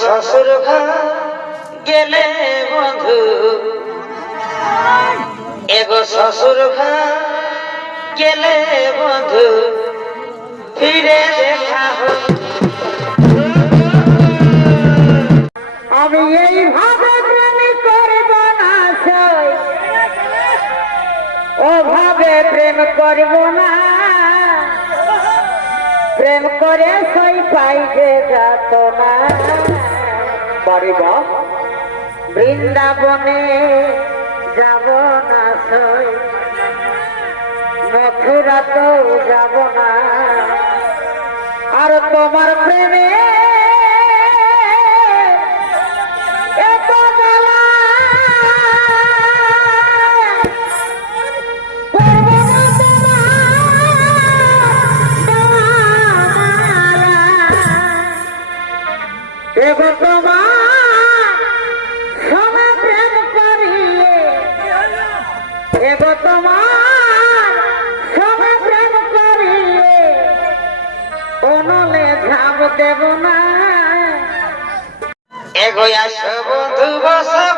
শ্বশুর ঘর গেলে বন্ধু, এগো শ্বশুর ঘর গেলে বন্ধু, ফিরে দেখা আমি এইভাবে প্রেম করব না, ওভাবে প্রেম করব না। প্রেম করে সই পাইবে যাত না। পারিব বৃন্দাবনে যাব না সই, মথুরা তো যাব না। আর তোমার প্রেমে এগো তোমার সঙ্গে প্রেম করিয়ে, এগো তোমার সঙ্গে প্রেম করিয়ে অনলে ঝাপ দেব না। এগো আসো বন্ধু বসব